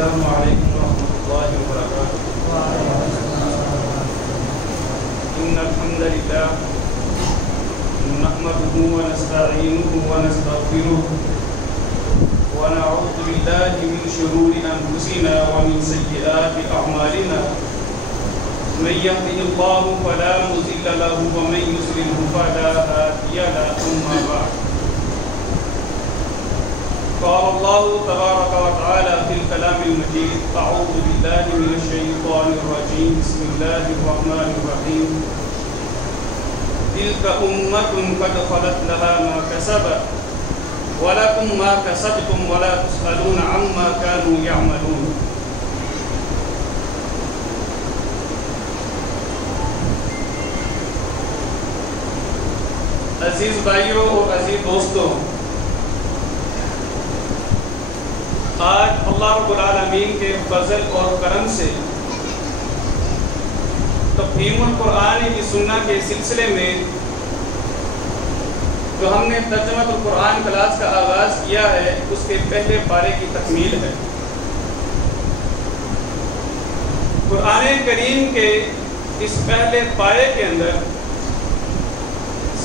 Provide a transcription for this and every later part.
السلام علیکم ورحمۃ اللہ وبرکاتہ۔ إن الحمد لله نحمده ونستعينه ونستغفره ونعوذ بالله من شرور أنفسنا ومن سيئات أعمالنا من يهده الله فلا مضل له ومن يضلل فلا هادي له أما بعد قال الله تبارك وتعالى في الكلام المجيد أعوذ بالله من الشيطان الرجيم بسم الله الرحمن الرحيم تلك أمة قد خلت لها ما كسبت ولكم ما كسبتم ولا تسألون عما كانوا يعملون۔ عزیز بھائیوں اور عزیز دوستوں، آج اللہ رب العالمین کے فضل اور کرم سے تفہیم القرآن کی سنہ کے سلسلے میں جو ہم نے ترجمہ القرآن کلاس کا آغاز کیا ہے اس کے پہلے پارے کی تکمیل ہے۔ قرآن کریم کے اس پہلے پارے کے اندر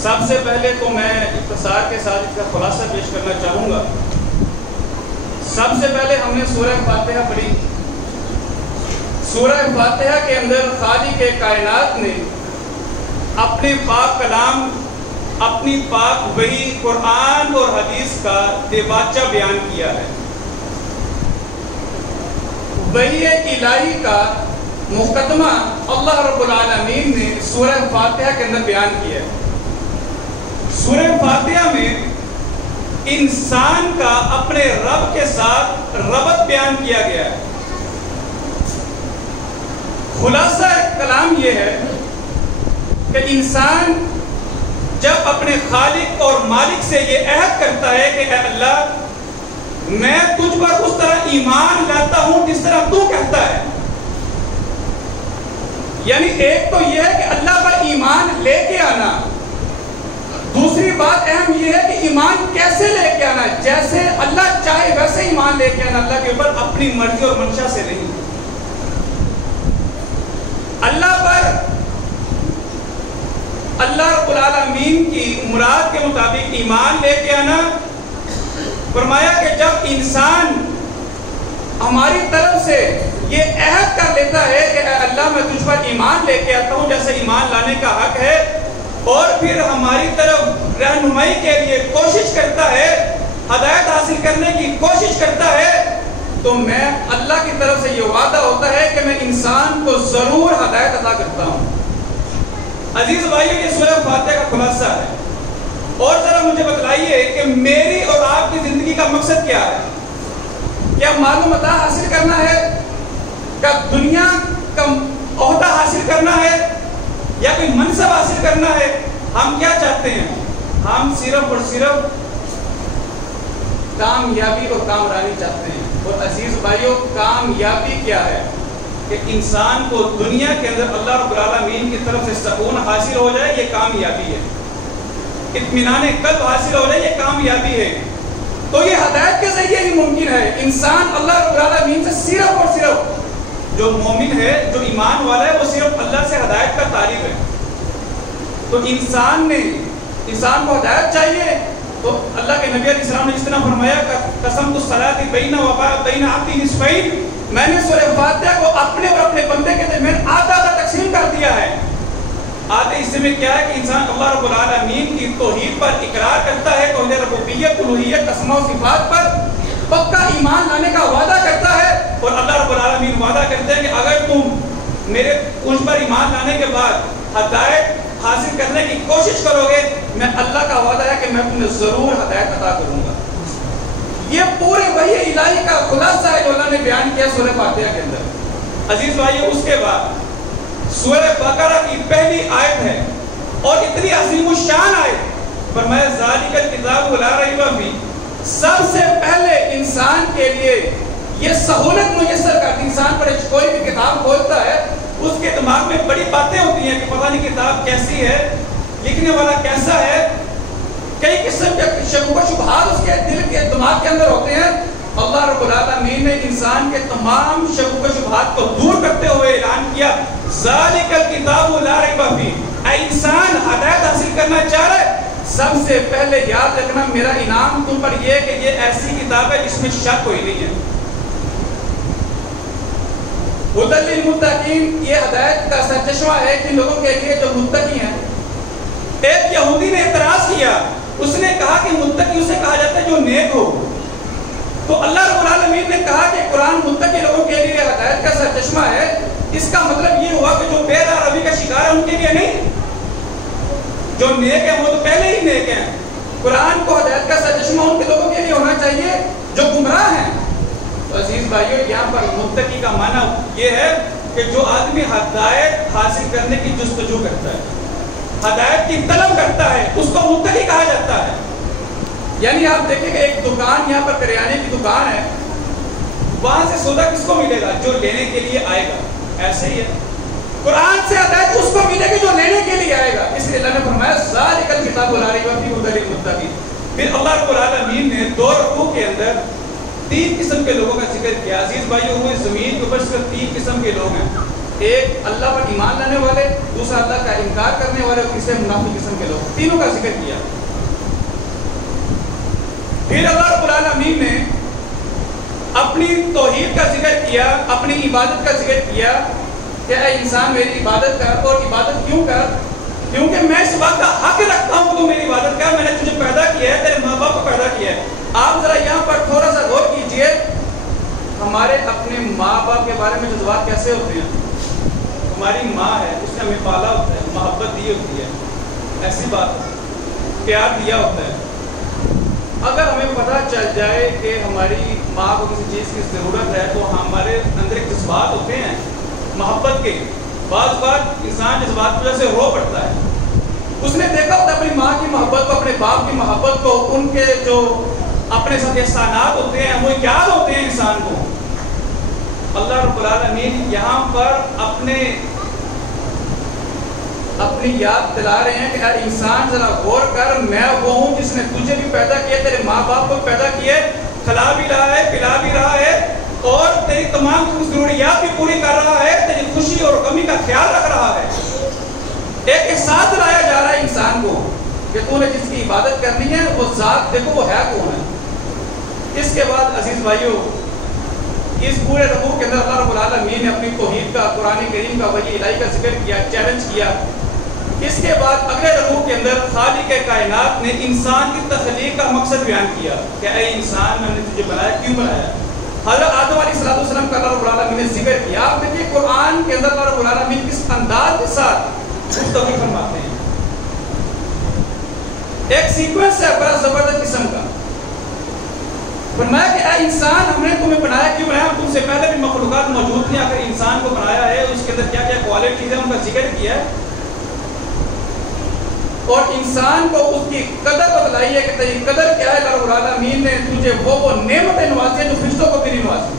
سب سے پہلے تو میں اختصار کے ساتھ اس کا خلاصہ پیش کرنا چاہوں گا۔ سب سے پہلے ہم نے سورہ فاتحہ پڑھی۔ سورہ فاتحہ کے اندر خالق کائنات نے اپنے پاک کلام، اپنی پاک وحی قرآن اور حدیث کا دیباچہ بیان کیا ہے۔ وحی الہی کا مقدمہ اللہ رب العالمین نے سورہ فاتحہ کے اندر بیان کیا ہے۔ سورہ فاتحہ میں انسان کا اپنے رب کے ساتھ ربط بیان کیا گیا ہے۔ خلاصہ کلام یہ ہے کہ انسان جب اپنے خالق اور مالک سے یہ عہد کرتا ہے کہ اے اللہ میں تجھ پر اس طرح ایمان لاتا ہوں جس طرح تو کہتا ہے، یعنی ایک تو یہ ہے کہ اللہ پر ایمان لے کے آنا، دوسری بات اہم یہ ہے کہ ایمان کیسے لے کے آنا، جیسے اللہ چاہے ویسے ایمان لے کے آنا، اللہ کے اوپر اپنی مرضی اور منشا سے نہیں۔ اللہ پر اللہ رب العالمین کی مراد کے مطابق ایمان لے کے آنا، فرمایا کہ جب انسان ہماری طرف سے یہ عہد کر لیتا ہے کہ اے اللہ میں تجھ پر ایمان لے کے آتا ہوں جیسے ایمان لانے کا حق ہے، اور پھر ہماری طرف رہنمائی کے لیے کوشش کرتا ہے، ہدایت حاصل کرنے کی کوشش کرتا ہے، تو میں اللہ کی طرف سے یہ وعدہ ہوتا ہے کہ میں انسان کو ضرور ہدایت عطا کرتا ہوں۔ عزیز بھائیو، یہ سورہ فاتحہ کا خلاصہ ہے۔ اور ذرا مجھے بتلائیے کہ میری اور آپ کی زندگی کا مقصد کیا ہے؟ کیا معلومات حاصل کرنا ہے؟ کیا دنیا کا عہدہ حاصل کرنا ہے؟ یا کوئی منصب حاصل کرنا ہے؟ ہم کیا چاہتے ہیں؟ ہم صرف اور صرف کامیابی اور کامرانی چاہتے ہیں۔ اور عزیز بھائیو، کامیابی کیا ہے؟ کہ انسان کو دنیا کے اندر اللہ رب العالمین کی طرف سے سکون حاصل ہو جائے، یہ کامیابی ہے۔ اطمینان قلب حاصل ہو جائے، یہ کامیابی ہے۔ تو یہ ہدایت کے ذریعے ہی ممکن ہے۔ انسان اللہ رب العالمین سے صرف اور صرف، جو مومن ہے، جو ایمان والا ہے، وہ صرف اللہ سے ہدایت کا طالب ہے۔ تو انسان کو ہدایت چاہیے، تو اللہ کے نبی علیہ السلام نے جس طرح فرمایا قسمت الصلاۃ بین عبدی نصفین، میں نے سورہ فاتحہ کو اپنے اور اپنے بندے کے درمیان آدھا تقسیم کر دیا ہے۔ آدھے حصے میں کیا ہے کہ انسان اللہ رب العالمین کی توحید پر اقرار کرتا ہے، توحید ربوبیت، الوہیت، اسماء و صفات پر پکا ایمان لانے کا وعدہ کرتا ہے، اور اللہ رب العالمین وعدہ کرتے ہیں کہ اگر تم میرے اس پر ایمان لانے کے بعد ہدایت حاصل کرنے کی کوشش کرو گے، میں اللہ کا وعدہ ہے کہ میں تمہیں ضرور ہدایت عطا کروں گا۔ یہ پورے وحی الہی کا خلاصہ ہے جو اللہ نے بیان کیا سورہ فاتحہ کے اندر۔ عزیز بھائیو، اس کے بعد سورہ بقرہ کی پہلی آیت ہے اور اتنی عظیم الشان آیت، فرمایا ذالک الکتاب لا ریب فیہ، سب سے پہلے انسان کے لیے یہ سہولت میسر کرتی۔ انسان پر کوئی بھی کتاب کھولتا ہے، اس کے دماغ میں بڑی باتیں ہوتی ہیں کہ پتہ نہیں کتاب کیسی ہے، لکھنے والا کیسا ہے، کئی قسم کے شک و شبہات اس کے دل کے دماغ کے اندر ہوتے ہیں۔ اللہ اللہ رب العالمین نے انسان کے تمام شک و شبہات کو دور کرتے ہوئے اعلان کیا ذالک الکتاب لا ریب فیہ، اے انسان ہدایت حاصل کرنا چاہ رہے سب سے پہلے یاد رکھنا میرا انعام تم پر یہ کہ یہ ایسی کتاب ہے جس میں شک کوئی نہیں ہے۔ ہدی للمتقین، یہ ہدایت کا سرچشمہ ہے کہ لوگوں کے لیے جو متقی ہیں۔ ایک یہودی نے اعتراض کیا، اس نے کہا کہ متقی اسے کہا جاتا ہے جو نیک ہو، تو اللہ رب العالمین نے کہا کہ قرآن متقی لوگوں کے لیے ہدایت کا سرچشمہ ہے، اس کا مطلب یہ ہوا کہ جو بے روی کا شکار ہے ان کے لیے نہیں، جو نیک ہیں وہ تو پہلے ہی نیک ہیں۔ قرآن کو ہدایت کا سرچشمہ ان کے لوگوں کے لیے ہونا چاہیے جو گمراہ ہیں۔ تو عزیز بھائیو، یہاں پر متقی کا معنی یہ ہے کہ جو آدمی ہدایت حاصل کرنے کی جستجو کرتا ہے، ہدایت کی طلب کرتا ہے، اس کو متقی کہا جاتا ہے۔ یعنی آپ دیکھیں کہ ایک دکان، یہاں پر کریانے کی دکان ہے، وہاں سے سودا کس کو ملے گا؟ جو لینے کے لیے آئے گا۔ ایسے ہی ہے قرآن سے ہدایت اس کو ملے گی جو لینے کے لیے آئے گا۔ اس لیے اللہ نے فرمایا ذالک الکتاب لا ریب فیہ ھدی للمتقین۔ پھر اللہ رب العالمین نے 2 رکوع کے اندر 3 قسم کے لوگوں کا ذکر کیا۔ عزیز بھائیو، ہوئے زمین کے اوپر صرف 3 قسم کے لوگ ہیں، ایک اللہ پر ایمان لانے والے، دوسرا اللہ کا انکار کرنے والے، اور تیسرے منافق قسم کے لوگ۔ تینوں کا ذکر کیا۔ پھر اللہ رب العالمین نے اپنی توحید کا ذکر کیا، اپنی عبادت کا ذکر کیا کہ اے انسان میری عبادت کر، اور عبادت کیوں کر؟ کیونکہ میں اس بات کا حق رکھتا ہوں کہ تو میری عبادت کر، میں نے تجھے پیدا کیا ہے، تیرے ماں باپ کو پیدا کیا ہے۔ آپ ذرا یہاں پر تھوڑا سا غور کیجئے، ہمارے اپنے ماں باپ کے بارے میں جذبات کیسے ہوتے ہیں؟ ہماری ماں ہے، اس نے ہمیں پالا ہوتا ہے، محبت دی ہوتی ہے، ایسی بات ہے، پیار دیا ہوتا ہے۔ اگر ہمیں پتہ چل جائے کہ ہماری ماں کو کسی چیز کی ضرورت ہے تو ہمارے اندر ایک جذبات ہوتے ہیں محبت کے، بعض بات انسان جذبات کی وجہ سے رو پڑتا ہے۔ اس نے دیکھا ہوتا ہے اپنی ماں کی محبت کو، اپنے باپ کی محبت کو، ان کے جو اپنے ساتھ احسانات ہوتے ہیں وہ یاد ہوتے ہیں انسان کو۔ اللہ رب العالمین یہاں پر اپنی یاد دلا رہے ہیں کہ اے انسان ذرا غور کر، میں وہ ہوں جس نے تجھے بھی پیدا کیا، تیرے ماں باپ کو پیدا کیے، کھلا بھی رہا ہے، پلا بھی رہا ہے، اور تیری تمام ضروریات بھی پوری کر رہا ہے، تیری خوشی اور غمی کا خیال رکھ رہا ہے۔ ایک احساس دلایا جا رہا ہے انسان کو کہ تو نے جس کی عبادت کرنی ہے وہ ذات دیکھو وہ ہے کون ہے۔ اس کے بعد عزیز بھائیو، اس پورے رکوع کے اندر اللہ رب العالمین نے اپنی توحید کا، قرآن کریم کا، وحی الہی کا ذکر کیا، چیلنج کیا۔ اس کے بعد اگلے رکوع کے اندر خالق کائنات نے انسان کی تخلیق کا مقصد بیان کیا کہ اے انسان میں نے تجھے بنایا، کیوں بنایا؟ حضرت آدم علیہ السلام کا اللہ رب العالمین نے ذکر کیا۔ آپ دیکھیے قرآن کے اندر اللہ رب العالمین کس انداز کے ساتھ گفتگو فرماتے ہیں، ایک سیکوینس ہے بڑا زبردست قسم کا۔ فرمایا کہ اے انسان ہم نے تمہیں بنایا، کیوں بنایا؟ تم سے پہلے بھی مخلوقات موجود تھیں، آخر انسان کو بنایا ہے، اس کے اندر کیا کیا کوالٹیز ہیں ان کا ذکر کیا ہے، اور انسان کو اس کی قدر بتلائی ہے کہ تیری قدر کیا ہے۔ اللہ رب العالمین نے تجھے وہ نعمتیں نوازی ہیں جو فرشتوں کو بھی نہیں نوازی۔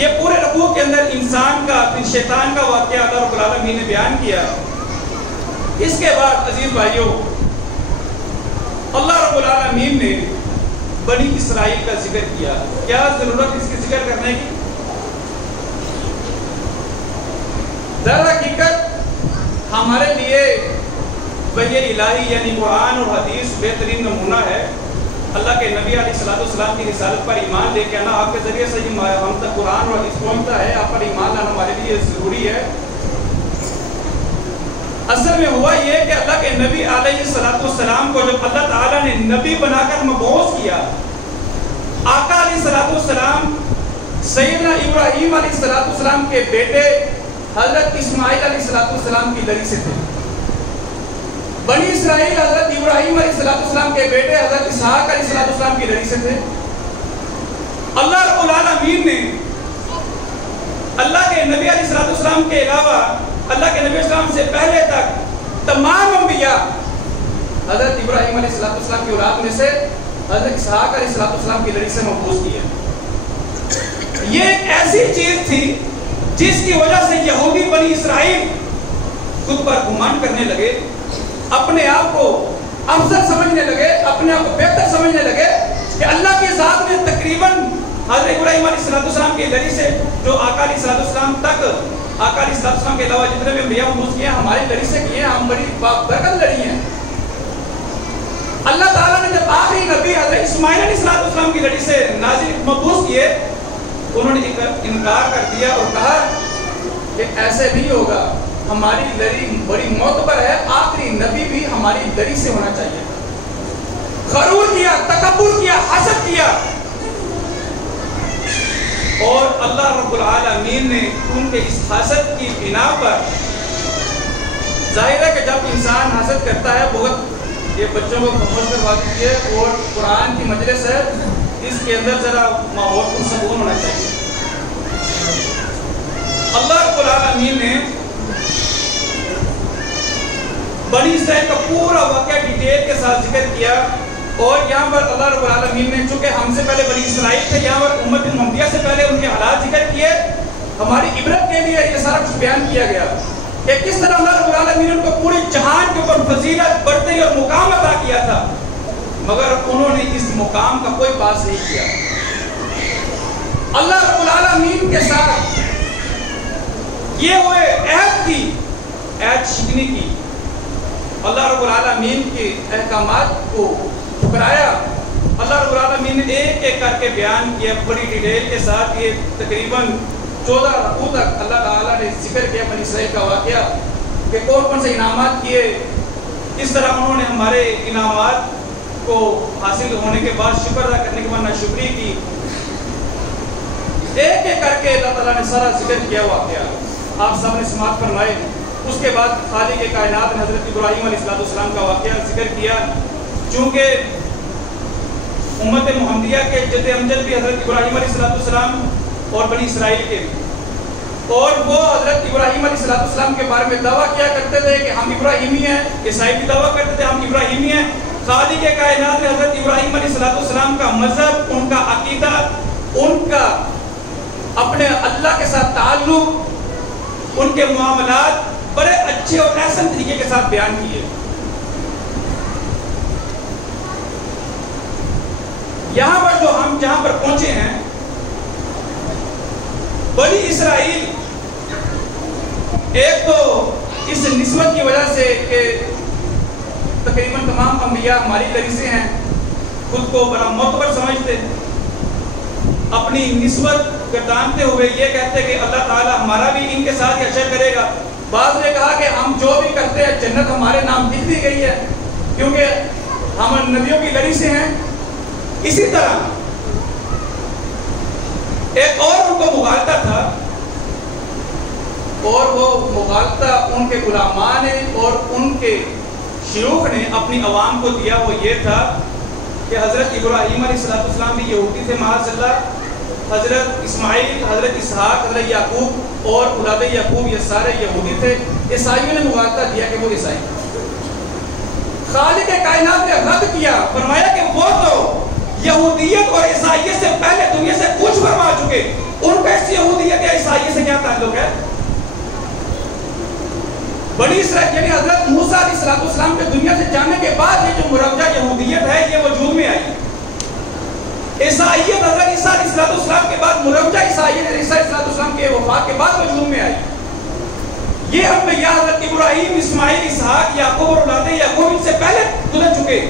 یہ پورے رکوع کے اندر انسان کا، شیطان کا واقعہ اللہ رب العالمین نے بیان کیا۔ اس کے بعد عزیز بھائیوں، اللہ رب العالمین نے بنی اسرائیل کا ذکر کیا۔ کیا ضرورت اس کی ذکر کرنے کی؟ در حقیقت ہمارے لیے وحی الہی یعنی قرآن اور حدیث بہترین نمونہ ہے۔ اللہ کے نبی علیہ السلام کی رسالت پر ایمان لے کے آنا، آپ کے ذریعے سے ہم تک قرآن اور حدیث پہنچتا ہے، آپ پر ایمان لانا ہمارے لیے ضروری ہے۔ اصل میں ہوا یہ کہ اللہ کے نبی علیہ السلام کو جب اللہ تعالیٰ نے نبی بنا کر مبعوث کیا، آقا علیہ السلام سیدنا ابراہیم علیہ السلام کے بیٹے حضرت اسماعیل علیہ السلام کی لڑی سے تھے۔ بنی اسرائیل حضرت ابراہیم علیہ السلام کے بیٹے حضرت اسحاق علیہ السلام کی لڑی سے تھے۔ اللہ رب العالمین نے اللہ کے نبی علیہ السلام کے علاوہ اللہ کے نبی السلام سے پہلے تک تمام انبیاء حضرت ابراہیم علیہ السلام کی اولاد میں سے حضرت اسحاق علیہ السلام کی لڑی سے مبعوث کیے۔ یہ ایک ایسی چیز تھی جس کی وجہ سے یہودی بنی اسرائیل خود پر گمان کرنے لگے، اپنے آپ کو افضل سمجھنے لگے، اپنے آپ کو بہتر سمجھنے لگے، ذات نے تقریباً حضرت ابراہیم علیہ السلام کی لڑی سے جو آقا علیہ السلام تک، آقا علیہ السلام کے علاوہ جتنے بھی انبیاء مبعوث کیے ہیں ہماری لڑی سے کیے ہیں، ہم بڑی برکت لڑی ہیں۔ اللہ تعالیٰ نے جب آخری نبی حضرت اسماعیل علیہ السلام کی لڑی سے نازل مبعوث کیے، انہوں نے انکار کر دیا اور کہا کہ ایسے نہیں ہوگا، ہماری لڑی بڑی معتبر ہے، آخری نبی بھی ہماری لڑی سے ہونا چاہیے۔ غرور کیا، تکبر کیا، حسد کیا، اور اللہ رب العالمین نے ان کے اس حسد کی بنا پر، ظاہر ہے کہ جب انسان حسد کرتا ہے، بہت یہ بچوں کو خاموش کروا دیجیے، اور قرآن کی مجلس ہے، اس کے اندر ذرا ماحول پرسکون ہونا چاہیے۔ اللہ رب العالمین نے بنی اسرائیل کا پورا واقعہ ڈیٹیل کے ساتھ ذکر کیا، اور یہاں پر اللہ رب العالمین نے چونکہ ہم سے پہلے بنی اسرائیل تھے، یہاں پر امت محمدیہ سے پہلے ان کے حالات ذکر کیے، ہماری عبرت کے لیے یہ سارا کچھ بیان کیا گیا کہ کس طرح اللہ رب العالمین نے ان کو پورے جہان کے اوپر فضیلت، برتری اور مقام عطا کیا تھا، مگر انہوں نے اس مقام کا کوئی پاس نہیں کیا۔ اللہ رب العالمین کے ساتھ یہ ہوئے عہد کی، عہد شکنی کی، اللہ رب العالمین کے احکامات کو ٹھکرایا۔ اللہ رب العالمین نے ایک ایک کر کے بیان کیا بڑی ڈیٹیل کے ساتھ، یہ تقریباً 14 رکوع تک اللہ تعالیٰ نے ذکر کیا بنی اسرائیل کا واقعہ کہ کون کون سے انعامات کیے، کس طرح انہوں نے ہمارے انعامات کو حاصل ہونے کے بعد شکر ادا کرنے کے بعد ناشکری کی، ایک ایک کر کے اللہ تعالیٰ نے سارا ذکر کیا واقعہ آپ سب نے سماعت فرمائے۔ اس کے بعد خالق کائنات نے حضرت ابراہیم علیہ السلام کا واقعہ ذکر کیا، چونکہ امت محمدیہ کے جد امجد بھی حضرت ابراہیم علیہ السلام اور بنی اسرائیل کے، اور وہ حضرت ابراہیم علیہ السلام کے بارے میں دعویٰ کیا کرتے تھے کہ ہم ابراہیمی ہیں، عیسائی بھی دعویٰ کرتے تھے ہم ابراہیمی ہیں۔ خالق کائنات نے حضرت ابراہیم علیہ السلام کا مذہب، ان کا عقیدہ، ان کا اپنے اللہ کے ساتھ تعلق، ان کے معاملات بڑے اچھے اور احسن طریقے کے ساتھ بیان کیے۔ یہاں پر جو ہم جہاں پر پہنچے ہیں، بنی اسرائیل ایک تو اس نسبت کی وجہ سے کہ تقریباً تمام انبیاء ہماری لڑی سے ہیں، خود کو بڑا معتبر سمجھتے، اپنی نسبت گردانتے ہوئے یہ کہتے کہ اللہ تعالیٰ ہمارا بھی ان کے ساتھ اشر کرے گا۔ بعض نے کہا کہ ہم جو بھی کرتے ہیں جنت ہمارے نام لکھ دی گئی ہے کیونکہ ہم نبیوں کی لڑی سے ہیں۔ اسی طرح ایک اور ان کو مغالطہ تھا، اور وہ مغالطہ ان کے غلامان نے اور ان کے شیوخ نے اپنی عوام کو دیا، وہ یہ تھا کہ حضرت ابراہیم علیہ السلام بھی یہودی تھے معاذ اللہ، حضرت اسماعیل، حضرت اسحاق، حضرت یعقوب اور اولاد یعقوب یہ سارے یہودی تھے۔ عیسائیوں نے مغالطہ دیا کہ وہ عیسائی۔ خالق کائنات نے رد کیا، فرمایا کہ وہ تو یہودیت اور عیسائیت سے پہلے دنیا سے کچھ فرما چکے، ان کا اس یہودیت یا عیسائیت سے کیا تعلق ہے؟ بنی اسرائیل یعنی حضرت موسیٰ علیہ السلام کے دنیا سے جانے کے بعد یہ جو مروجہ یہودیت ہے یہ وجود میں آئی۔ عیسائیت حضرت عیسیٰ علیہ السلام کے بعد مروجہ عیسائیت عیسیٰ علیہ السلام کے وفات کے بعد وجود میں آئی۔ یہ انبیاء حضرت ابراہیم، اسماعیل، اسحاق، یعقوب اور اولاد یعقوب ان سے پہلے گزر چکے،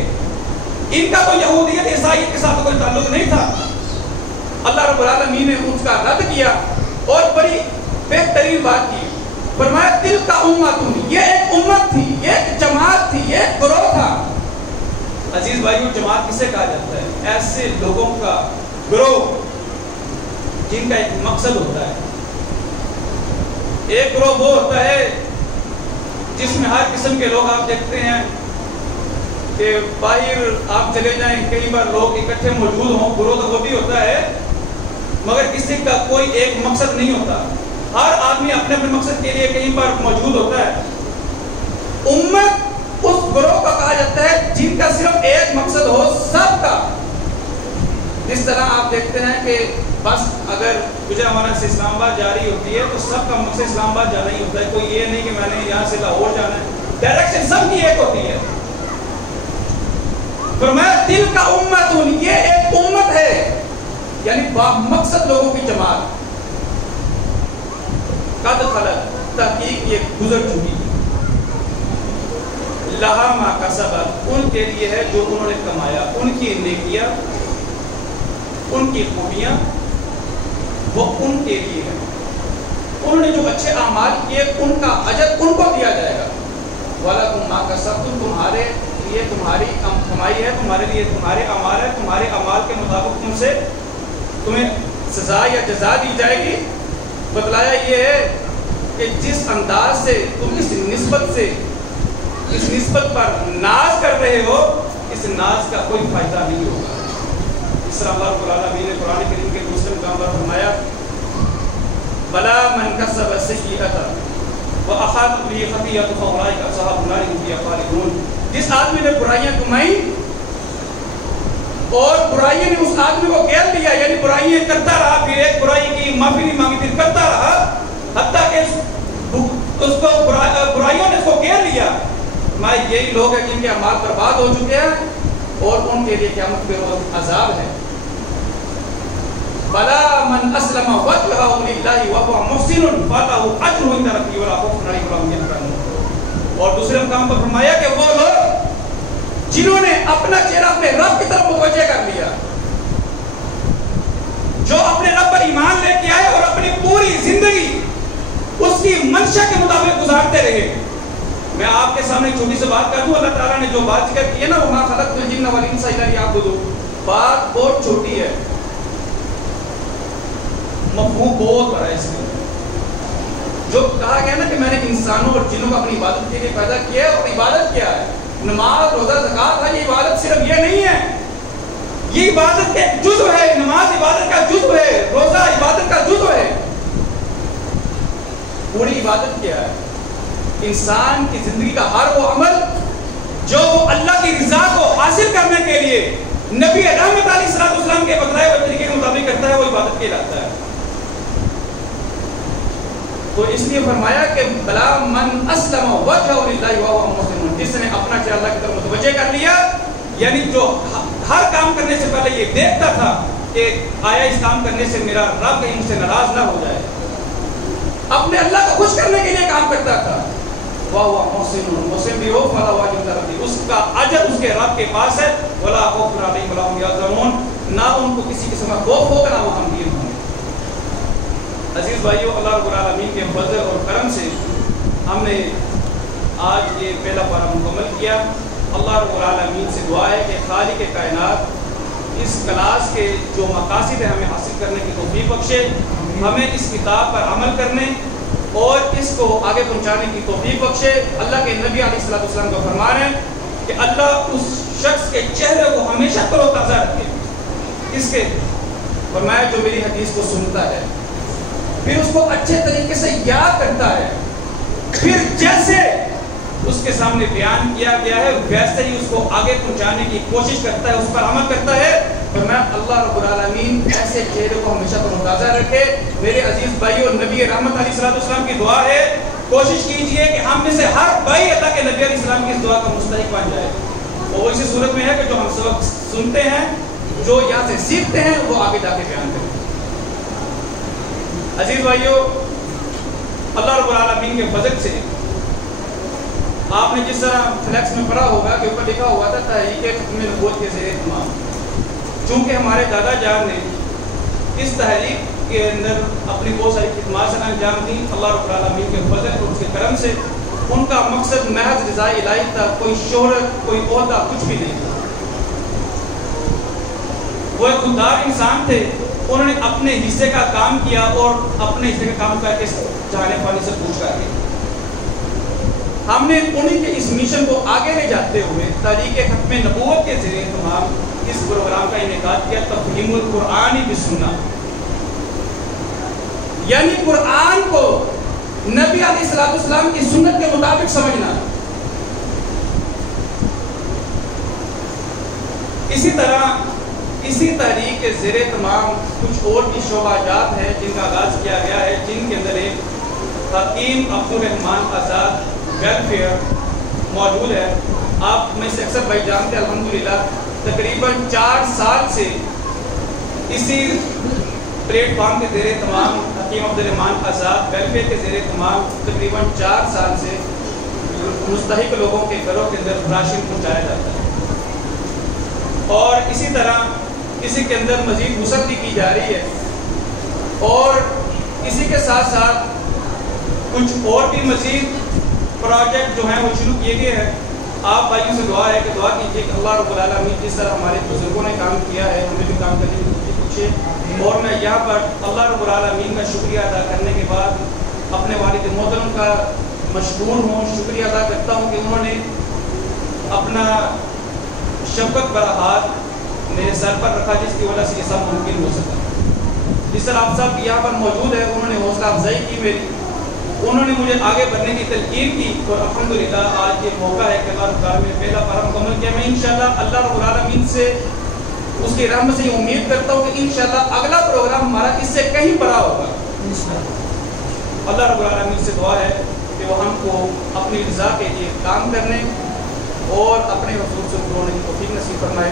ان کا تو یہودیت عیسائیت کے ساتھ کوئی تعلق نہیں تھا۔ اللہ رب العالمین نے اس کا رد کیا اور بڑی بہترین بات کی، فرمایا دل کا امت، یہ ایک امت تھی، یہ ایک جماعت تھی، یہ ایک گروہ تھا۔ عزیز بھائیو، جماعت کسے کہا جاتا ہے؟ ایسے لوگوں کا گروہ جن کا ایک مقصد ہوتا ہے۔ ایک گروہ وہ ہوتا ہے جس میں ہر قسم کے لوگ آپ دیکھتے ہیں کہ باہر آپ چلے جائیں کئی بار لوگ اکٹھے موجود ہوں، گروہ تو وہ بھی ہوتا ہے مگر کسی کا کوئی ایک مقصد نہیں ہوتا، ہر آدمی اپنے اپنے مقصد کے لیے کہیں پر موجود ہوتا ہے۔ امت اس گروہ کا کہا جاتا ہے جن کا صرف ایک مقصد ہو، سب کا۔ جس طرح آپ دیکھتے ہیں کہ بس اگر گجرانوالہ سے اسلام آباد جا رہی ہوتی ہے تو سب کا مقصد اسلام آباد جانا ہی ہوتا ہے، کوئی یہ نہیں کہ میں نے یہاں سے لاہور جانا ہے، ڈائریکشن سب کی ایک ہوتی ہے۔ فرمایا دل کا امت، یہ ایک امت ہے یعنی با مقصد لوگوں کی جماعت. قد خلت تحقیق یہ گزر چکی. لہا ما کسبت ان کے لیے ہے جو انہوں نے کمایا. ان کی نیکیاں ان کی خوبیاں وہ ان کے لیے ہے. انہوں نے جو اچھے اعمال کیے ان کا اجر ان کو دیا جائے گا. وَلَكُمْ مَا كَسَبْتُمْ تمہارے لیے تمہاری کمائی ہے, تمہارے لیے تمہارے اعمال ہے. تمہارے اعمال کے مطابق تم سے تمہیں سزا یا جزا دی جائے گی. بتلایا یہ ہے کہ جس انداز سے تم اس نسبت پر ناز کر رہے ہو, اس ناز کا کوئی فائدہ نہیں ہوگا. اس طرح اللہ رب العالمین نے قرآن کریم کے دوسرے مقام پر فرمایا بلا من کسب سیئۃ واحاطت بہ خطیئۃہ فاولئک اصحاب النار هم فیہا خالدون. جس آدمی نے برائیاں کمائی اور برائیوں نے اس آدمی کو گھیر لیا, یعنی برائیاں کرتا رہا, پھر ایک برائی کی معافی نہیں مانگی, پھر کرتا رہا حتیٰ کہ اس کو برائیوں نے اس کو گھیر لیا. میں یہی لوگ ہیں جن کے اعمال برباد ہو چکے ہیں اور ان کے لیے قیامت پہ روز عذاب ہے. بلا من اسلم وجهه لله وهو محسن فله اجره عند ربه ولا خوف عليهم ولا هم يحزنون. اور دوسرے مقام پر فرمایا کہ وہ لوگ جنہوں نے اپنا چہرہ اپنے رب کی طرف متوجہ کر لیا, جو اپنے رب پر ایمان لے کے آئے اور اپنی پوری زندگی اس کی منشا کے مطابق گزارتے رہے. میں آپ کے سامنے چھوٹی سی بات کر دوں. اللہ تعالیٰ نے جو بات ذکر کی ہے نا وَمَا خَلَقْتُ الْجِنَّ وَالْإِنسَ إِلَّا لِيَعْبُدُونِ, بات بہت چھوٹی ہے, مفہوم بہت بڑا ہے اس میں. جو کہا گیا نا کہ میں نے انسانوں اور جنوں کو اپنی عبادت کے لیے پیدا کیا ہے, اور عبادت کیا ہے؟ نماز, روزہ, زکوٰۃ ہے. یہ عبادت صرف یہ نہیں ہے, یہ عبادت کے جزو ہے. نماز عبادت کا جزو ہے, روزہ عبادت کا جزو ہے. پوری عبادت کیا ہے؟ انسان کی زندگی کا ہر وہ عمل جو وہ اللہ کی رضا کو حاصل کرنے کے لیے نبی رحمت علیہ السلام کے بتائے ہوئے طریقے کے مطابق کرتا ہے, وہ عبادت کہلاتا ہے. تو اس لیے فرمایا کہ بلا من اسلم وجهه لله وهو محسن, جس نے اپنا چہرہ اللہ کی طرف متوجہ کر لیا, یعنی جو ہر کام کرنے سے پہلے یہ دیکھتا تھا کہ آیا اس کام کرنے سے میرا رب کہیں مجھ سے ناراض نہ ہو جائے, اپنے اللہ کو خوش کرنے کے لیے کام کرتا تھا. وَهُوَ مُحْسِنٌ, محسن بھی ہو فَلَهُ أَجْرٌ عِندَ رَبِّهِ, اس کا اجر اس کے رب کے پاس ہے. وَلَا خَوْفٌ عَلَيْهِمْ وَلَا هُمْ يَحْزَنُونَ, نہ ان کو کسی قسم کا خوف ہوگا نہ وہ غمگین ہوں گے. عزیز بھائیو, اللہ رب العالمین کے فضل اور کرم سے ہم نے آج یہ پہلا پارہ مکمل کیا. اللہ رب العالمین سے دعا ہے کہ خالق کائنات اس کلاس کے جو مقاصد ہیں ہمیں حاصل کرنے کی توفیق بخشے, ہمیں اس کتاب پر عمل کرنے اور اس کو آگے پہنچانے کی توفیق بخشے. اللہ کے نبی علیہ السلام کا فرمان ہے کہ اللہ اس شخص کے چہرے کو ہمیشہ تر و تازہ رکھے. اس کے فرمایا جو میری حدیث کو سنتا ہے, پھر اس کو اچھے طریقے سے یاد کرتا ہے, پھر جیسے اس کے سامنے بیان کیا گیا ہے ویسے ہی اس کو آگے پہنچانے کی کوشش کرتا ہے, اس پر عمل کرتا ہے. فرمایا اللہ رب العالمین ایسے چہرے کو ہمیشہ تر و تازہ رکھے. میرے عزیز بھائیو, نبی رحمت علیہ السلام کی دعا ہے, کوشش کیجئے کہ ہم میں سے ہر بھائی اللہ کے نبی علیہ السلام کی اس دعا کا مستحق بن جائے. وہ اسی صورت میں ہے کہ جو ہم سبق سنتے ہیں, جو یہاں سے سیکھتے ہیں, وہ آگے جا کے بیان کریں. عزیز بھائیو, اللہ رب العالمین کے فضل سے آپ نے جس طرح فلیکس میں پڑھا ہوگا کہ اوپر لکھا ہوا تھا تحریک ختم نبوت کے زیر اہتمام. چونکہ ہمارے دادا جان نے اس تحریک کے اندر اپنی بہت ساری خدمات سے انجام دی, اللہ رب العالمین کے فضل اور اس کے کرم سے ان کا مقصد محض رضا الہی تھا, کوئی شہرت, کوئی عہدہ, کچھ بھی نہیں تھا. وہ ایک خوددار انسان تھے, انہوں نے اپنے حصے کا کام کیا اور اپنے حصے کا کام کر کے جانے پانے سے پوچھ کر کے ہم نے انہیں کے اس مشن کو آگے لے جاتے ہوئے تحریک ختم نبوت کے ذریعے تمام اس پروگرام کا انعقاد کیا, تفہیم القرآن بالسنہ, یعنی قرآن کو نبی علیہ السلام کی سنت کے مطابق سمجھنا. اسی تحریک کے زیر تمام کچھ اور بھی شعبہ جات ہیں جن کا آغاز کیا گیا ہے, جن کے اندر ایک حکیم عبد الرحمان آزاد ویلفیئر موجود ہے. آپ میں سے اکثر بھائی جانتے ہیں الحمدللہ تقریباً 4 سال سے اسی پلیٹ فارم کے زیر تمام حکیم عبدالرحمان آزاد ویلفیئر کے زیر تمام تقریباً 4 سال سے مستحق لوگوں کے گھروں کے اندر راشن پہنچایا جاتا ہے، اور اسی طرح اسی کے اندر مزید وسعت بھی کی جا رہی ہے، اور اسی کے ساتھ ساتھ کچھ اور بھی مزید پروجیکٹ جو ہیں وہ شروع کیے گئے ہیں۔ آپ بھائیوں سے دعا ہے کہ دعا کیجیے کہ اللہ رب العالمین جس طرح ہمارے بزرگوں نے کام کیا ہے ہمیں بھی کام کرنے کی پوچھے، اور میں یہاں پر اللہ رب العالمین کا شکریہ ادا کرنے کے بعد اپنے والد محترم کا مشکور ہوں، شکریہ ادا کرتا ہوں کہ انہوں نے اپنا شفقت برا ہاتھ میرے سر پر رکھا، جس کی وجہ سے یہ سب ممکن ہو سکا۔ جس طرح آپ صاحب یہاں پر موجود ہے، انہوں نے حوصلہ افزائی کی میری، انہوں نے مجھے آگے بڑھنے کی تلقین کی، اور الحمدللہ آج یہ موقع ہے کہ اللہ تعالیٰ میں پہلا پارہ مکمل کیا۔ میں انشاءاللہ اللہ رب العالمین سے اس کی رحمت سے یہ امید کرتا ہوں کہ انشاءاللہ اگلا پروگرام ہمارا اس سے کہیں بڑا ہوگا۔ اللہ رب العالمین سے دعا ہے کہ وہ ہم کو اپنی رضا کے لیے کام کرنے اور اپنے حضور سے ہونے کی توفیق نصیب فرمائے۔